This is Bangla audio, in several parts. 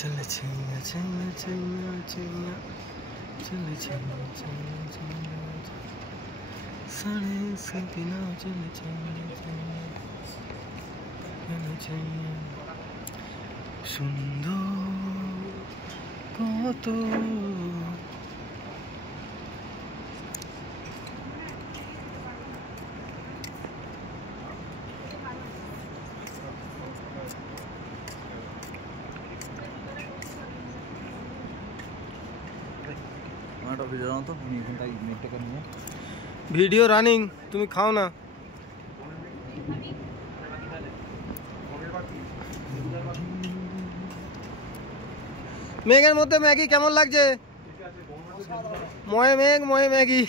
चले चिंगा चिंगा चिंगा चिंगा चले चिंगा चिंगा चिंगा सारे सपना चले चिंगा चिंगा चले चिंगा सुंदर कत वीडियो रनिंग तुम खाओ ना मेघের মধ্যে ম্যাগি কেমন লাগছে ময়ে মেঘ ময়ে ম্যাগি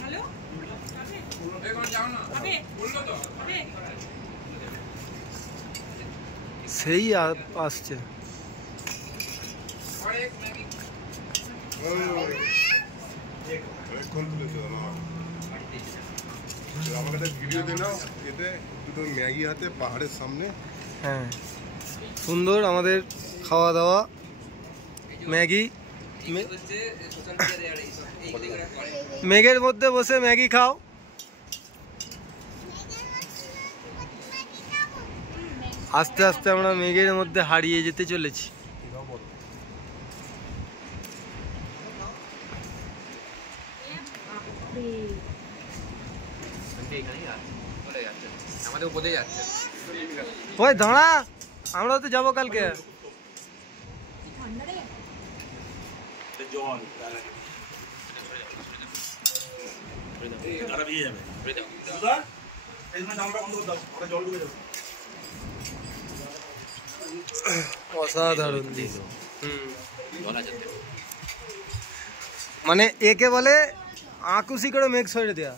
हेलो सही আসছে ম্যাগি হাতে পাহাড়ের সামনে হ্যাঁ সুন্দর আমাদের খাওয়া দাওয়া ম্যাগি মেঘের মধ্যে বসে ম্যাগি খাও আস্তে আস্তে আমরা মেঘের মধ্যে হারিয়ে যেতে চলেছি ওই দাঁড়া আমরা তো যাবো কালকে অসাধারণ মানে একে বলে আকুশি করে মেঘ সরে দেয়া